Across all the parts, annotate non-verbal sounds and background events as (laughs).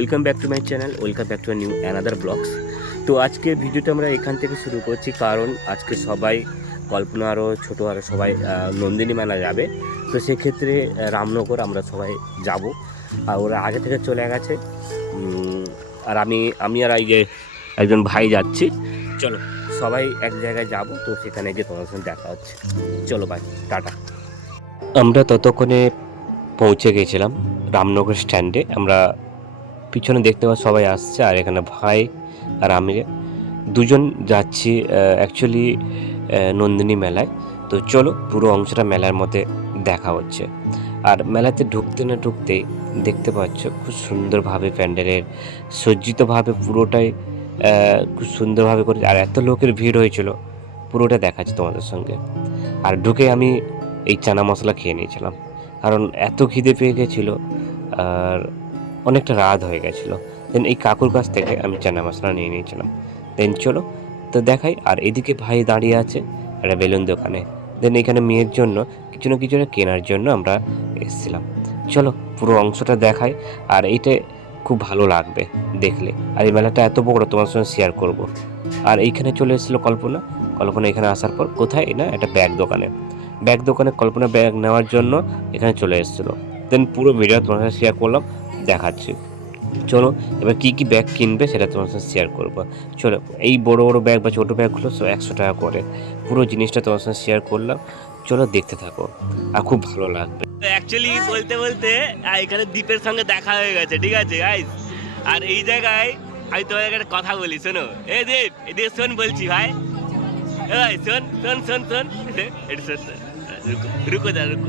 Welcome back to my channel welcome back to new another vlogs তো আজকে ভিডিওটা আমরা এখান থেকে শুরু করছি, কারণ আজকে সবাই, কল্পনা আরও ছোটো আরও সবাই নন্দিনী মেলা যাবে। তো সেক্ষেত্রে রামনগর আমরা সবাই যাব। আর ওরা আগে থেকে চলে গেছে। আর আমি আমি আর এই যে একজন ভাই যাচ্ছি। চলো, সবাই এক জায়গায় যাব, তো সেখানে গিয়ে তোমার সঙ্গে দেখা হচ্ছে। চলো ভাই, টাটা। আমরা ততক্ষণে পৌঁছে গেছিলাম রামনগর স্ট্যান্ডে। আমরা পিছনে দেখতে পাওয়া সবাই আসছে, আর এখানে ভাই আর আমি। দুজন যাচ্ছি অ্যাকচুয়ালি নন্দিনী মেলায়। তো চলো, পুরো অংশটা মেলার মধ্যে দেখা হচ্ছে। আর মেলাতে ঢুকতে না ঢুকতেই দেখতে পাচ্ছ, খুব সুন্দরভাবে প্যান্ডেলের সজ্জিতভাবে পুরোটাই খুব সুন্দরভাবে করে, আর এত লোকের ভিড় হয়েছিল, পুরোটা দেখাচ্ছে তোমাদের সঙ্গে। আর ঢুকে আমি এই চানা মশলা খেয়ে নিয়েছিলাম, কারণ এত খিদে পেয়ে গেছিল, আর অনেকটা রাত হয়ে গেছিল। দেন এই কাকুর কাছ থেকে আমি চানা মশলা নিয়ে নিয়েছিলাম। দেন চলো, তো দেখাই, আর এদিকে ভাই দাঁড়িয়ে আছে, একটা বেলুন দোকানে। দেন এখানে মেয়ের জন্য, কিছু না কিছু কেনার জন্য আমরা এসেছিলাম। চলো, পুরো অংশটা দেখাই, আর এইটা খুব ভালো লাগবে দেখলে। আর এই মেলাটা এত বড়, তোমার সঙ্গে শেয়ার করব। আর এইখানে চলে এসেছিল কল্পনা। কল্পনা এখানে আসার পর কোথায়? না, একটা ব্যাগ দোকানে। ব্যাগ দোকানে কল্পনা ব্যাগ নেওয়ার জন্য এখানে চলে এসেছিল। দেন পুরো ভিডিও তোমার সাথে শেয়ার করলাম। দেখাচ্ছি। চলো এবার কী কী ব্যাগ কিনবে সেটা তোমার সাথে শেয়ার করব। চলো এই বড় বড় ব্যাগ বা ছোটো ব্যাগগুলো সব একশো টাকা করে। পুরো জিনিসটা তোমার সাথে শেয়ার করলাম। চলো দেখতে থাকো। আর খুব ভালো লাগবে। অ্যাকচুয়ালি বলতে বলতে এখানে দ্বীপের সঙ্গে দেখা হয়ে গেছে ঠিক আছে গাইস আর এই জায়গায় আমি তোমার একটা কথা বলি শোনো। এ দীপ এদিকে শোন বলছি ভাই। এ ভাই শোন শোন শোন শোন। (laughs) একটু শোন রুকো রুকো যা রুকো।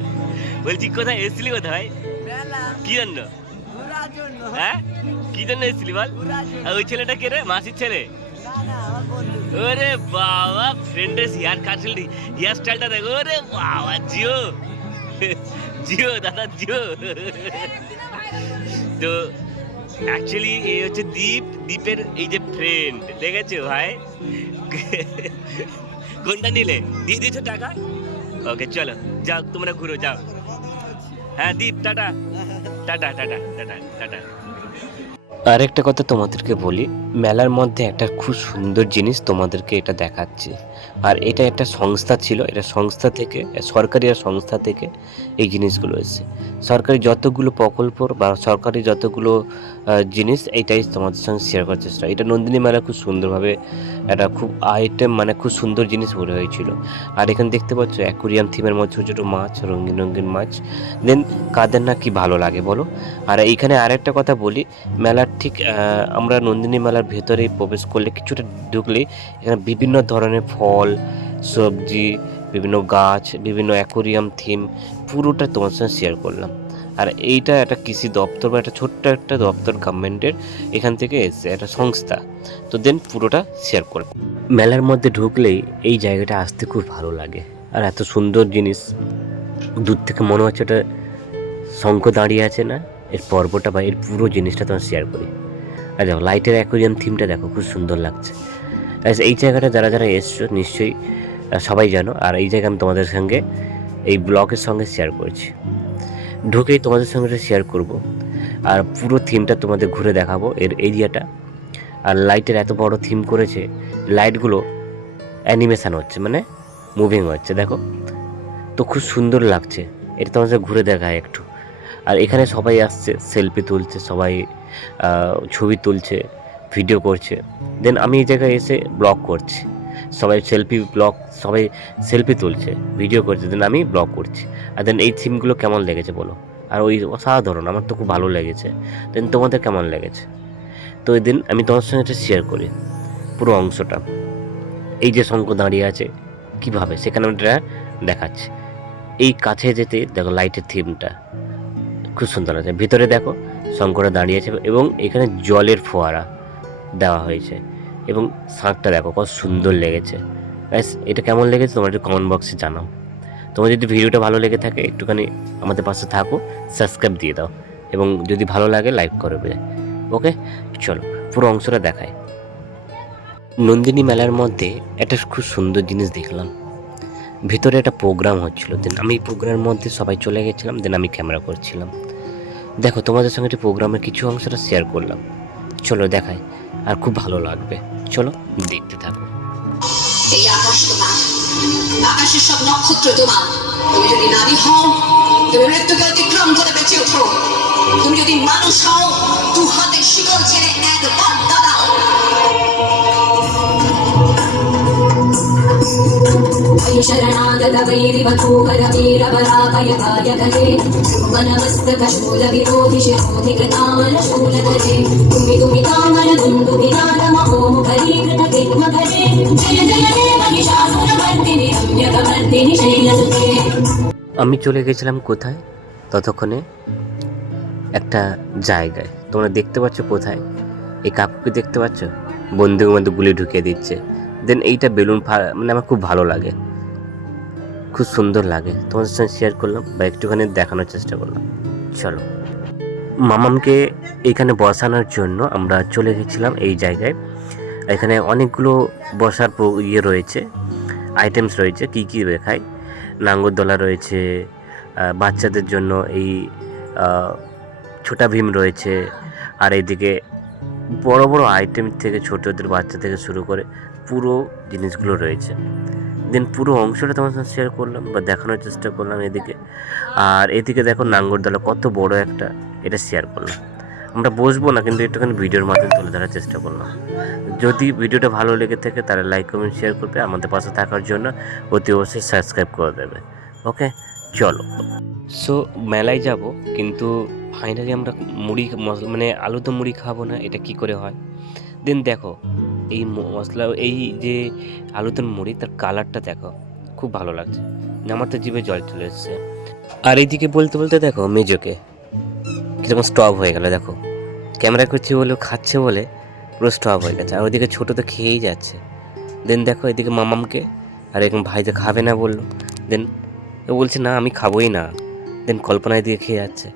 বলছি কোথায়? এসেছিলি কোথায় কি জন্য? হ্যাঁ? কি জন্য এসেছিলি বল? ওই ছেলেটা কে রে? মাসির ছেলে? ওরে বাবা ফ্রেন্ডের হেয়ার কাটল হেয়ার স্টাইলটা দেখো। ওরে বাবা, জিও। জিও, দাদা, জিও। তো অ্যাকচুয়ালি এই হচ্ছে দ্বীপ দ্বীপের এই যে ফ্রেন্ড দেখেছ ভাই? কোনটা নিলে? দিয়ে দিয়েছ টাকা? ওকে চলো, যাও, তোমরা ঘুরো, যাও। হ্যাঁ দ্বীপ tata. Tata tata tata tata. আর একটা কথা তোমাদেরকে বলি, মেলার মধ্যে একটা খুব সুন্দর জিনিস তোমাদেরকে এটা দেখাচ্ছি। আর এটা একটা সংস্থা ছিল, এটা সংস্থা থেকে, সরকারি আর সংস্থা থেকে এই জিনিসগুলো এসেছে। সরকারি যতগুলো প্রকল্প বা সরকারি যতগুলো জিনিস, এইটাই তোমাদের সঙ্গে শেয়ার করার চেষ্টা। এটা নন্দিনী মেলা খুব সুন্দরভাবে একটা খুব আইটেম মানে খুব সুন্দর জিনিস ভরে হয়েছিল। আর এখানে দেখতে পাচ্ছ অ্যাকুরিয়াম থিমের মধ্যে ছোটো ছোটো মাছ, রঙিন রঙিন মাছ। দেন কাদের না কি ভালো লাগে বলো? আর এইখানে আরেকটা কথা বলি, মেলার ঠিক আমরা নন্দিনী মেলার ভেতরে প্রবেশ করলে কিছুটা ঢুকলেই এখানে বিভিন্ন ধরনের ফল, সবজি, বিভিন্ন গাছ, বিভিন্ন অ্যাকোরিয়াম থিম পুরোটা তোমার সঙ্গে শেয়ার করলাম। আর এইটা একটা কৃষি দপ্তর বা একটা ছোট্ট একটা দপ্তর গভর্নমেন্টের এখান থেকে এসছে, একটা সংস্থা। তো দেন পুরোটা শেয়ার করব মেলার মধ্যে ঢুকলেই এই জায়গাটা আসতে খুব ভালো লাগে। আর এত সুন্দর জিনিস। দূর থেকে মনে হচ্ছে ওটা শঙ্খ দাঁড়িয়ে আছে না? এর পর্বটা বা এর পুরো জিনিসটা তোমার শেয়ার করি। আর দেখো লাইটের অ্যাকোরিয়াম থিমটা দেখো, খুব সুন্দর লাগছে। এই জায়গাটা যারা যারা এসছো, নিশ্চয়ই সবাই জানো। আর এই জায়গা আমি তোমাদের সঙ্গে এই ব্লগের সঙ্গে শেয়ার করছি। ঢুকেই তোমাদের সঙ্গে শেয়ার করব। আর পুরো থিমটা তোমাদের ঘুরে দেখাবো, এর এরিয়াটা আর লাইটের এত বড় থিম করেছে লাইটগুলো অ্যানিমেশান হচ্ছে মানে মুভিং হচ্ছে, দেখো। তো খুব সুন্দর লাগছে, এটা তোমাদের ঘুরে দেখায় একটু। আর এখানে সবাই আসছে সেলফি তুলছে, সবাই ছবি তুলছে ভিডিও করছে। দেন আমি এই জায়গায় এসে ব্লগ করছি। সবাই সেলফি ব্লগ সবাই সেলফি তুলছে। ভিডিও করছে দেন আমি ব্লগ করছি। আর দেন এই থিমগুলো কেমন লেগেছে বলো? আর ওই অসাধারণ, আমার তো খুব ভালো লেগেছে। দেন তোমাদের কেমন লেগেছে? তো ওই দিন আমি তোমার সঙ্গে এটা শেয়ার করি, পুরো অংশটা। এই যে শঙ্খ দাঁড়িয়ে আছে, কীভাবে? সেখানে এটা দেখাচ্ছি। এই কাছে যেতে দেখো লাইটের থিমটা খুব সুন্দর আছে। ভিতরে দেখো শঙ্করা দাঁড়িয়ে আছে এবং এখানে জলের ফোয়ারা দেওয়া হয়েছে। এবং শাঁখটা দেখো কত সুন্দর লেগেছে। ব্যাস এটা কেমন লেগেছে তোমার একটু কমেন্ট বক্সে জানাও। তোমার যদি ভিডিওটা ভালো লেগে থাকে, একটুখানি আমাদের পাশে থাকো সাবস্ক্রাইব দিয়ে দাও। এবং যদি ভালো লাগে লাইক করবে ওকে চলো, পুরো অংশটা দেখায় নন্দিনী মেলার মধ্যে একটা খুব সুন্দর জিনিস দেখলাম। ভিতরে একটা প্রোগ্রাম হচ্ছিল। দেন আমি প্রোগ্রামের মধ্যে সবাই চলে গেছিলাম দেন আমি ক্যামেরা করছিলাম। দেখো, তোমাদের সঙ্গে একটি প্রোগ্রামের কিছু অংশটা শেয়ার করলাম। চলো, দেখাই। আর খুব ভালো লাগবে। চলো, দেখতে থাকো। এই আকাশ তোমার। আকাশের সব নক্ষত্র তোমার। তুমি যদি নারী হও, তুমি মৃত্যুকে অতিক্রম করে বেঁচে ওঠো। তুমি যদি মানুষ হও, দু হাতে শিকল ছেড়ে একবার शरणागतवैरिवधूकरवीरपराकयकार्यकरे तुम्हि तुम्हि कामलदुन्दुभिनादमहोमुखरीकृतकिग्मकरे जय जय हे महिषासुरमर्दिनि रम्यकमर्दिनि शैलसुते আমি চলে গেছিলাম কোথায় ততক্ষণে একটা জায়গায় তোমরা দেখতে পাচ্ছ কোথায় এই কাকুকে দেখতে পাচ্ছ বন্দুকের মধ্যে গুলি ঢুকিয়ে দিচ্ছে দেন এইটা বেলুন ফা- মানে আমার খুব ভালো লাগে খুব সুন্দর লাগে। তোমাদের সঙ্গে শেয়ার করলাম বা একটুখানি দেখানোর চেষ্টা করলাম। চলো। মামামকে এইখানে বসানোর জন্য আমরা চলে গেছিলাম এই জায়গায়। এখানে অনেকগুলো বসার ইয়ে রয়েছে আইটেমস রয়েছে, কী কী দেখায়? নাঙ্গরদোলা রয়েছে বাচ্চাদের জন্য এই ছোটা ভীম রয়েছে আর এইদিকে বড় বড় আইটেম থেকে ছোটদের বাচ্চা থেকে শুরু করে পুরো জিনিসগুলো রয়েছে। দেন পুরো অংশটা তোমার সাথে শেয়ার করলাম বা দেখানোর চেষ্টা করলাম এদিকে। আর এদিকে দেখো নাঙ্গরদোলা কত বড় একটা এটা শেয়ার করলাম। আমরা বসবো না, কিন্তু একটুখানি ভিডিওর মাধ্যমে তুলে ধরার চেষ্টা করলাম। যদি ভিডিওটা ভালো লেগে থাকে তাহলে লাইক কমেন্ট শেয়ার করবে, আমাদের পাশে থাকার জন্য অতি অবশ্যই সাবস্ক্রাইব করে দেবে। ওকে চলো। সো মেলায় যাব, কিন্তু ফাইনালি আমরা মুড়ি মানে আলুদম মুড়ি খাব না, এটা কি করে হয়? দেন দেখো এই মশলা, এই যে আলুদম মুড়ি, তার কালারটা দেখো, খুব ভালো লাগছে। আমার তো জিভে জল চলে এসছে। আর এইদিকে বলতে বলতে দেখো মেজোকে, কীরকম স্টপ হয়ে গেল, দেখো। ক্যামেরা করছি বলে খাচ্ছে বলে পুরো স্টপ হয়ে গেছে। আর ওইদিকে ছোটো তো খেয়েই যাচ্ছে। দেন দেখো এদিকে মামামকে, আর এরকম ভাই যে খাবে না বলল। দেন ও বলছে, না, আমি খাবোই না। দেন কল্পনায় দিয়ে খেয়ে যাচ্ছে।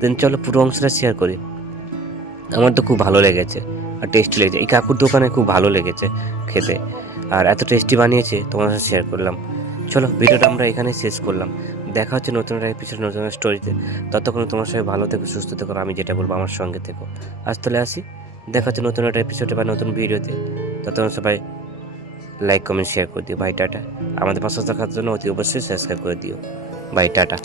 দেন চলো পুরো অংশটা শেয়ার করি। আমার তো খুব ভালো লেগেছে। আর টেস্টি লেগেছে। এই কাকুর দোকানে খুব ভালো লেগেছে খেতে। আর এত টেস্টি বানিয়েছে, তোমার সাথে শেয়ার করলাম। চলো, ভিডিওটা আমরা এখানে শেষ করলাম। দেখা হচ্ছে নতুন একটা এপিসোড নতুন স্টোরিতে ততক্ষণ তোমার সবাই ভালো থেকো, সুস্থ থেকো আমি যেটা বলব, আমার সঙ্গে থেকো। আজ তাহলে আসি। দেখা হচ্ছে নতুন একটা এপিসোডে বা নতুন ভিডিওতে ততক্ষণ সবাই লাইক কমেন্ট শেয়ার করে দিও। Bye tata. আমাদের পাশে থাকার জন্য অতি অবশ্যই সাবস্ক্রাইব করে দিও। Bye tata.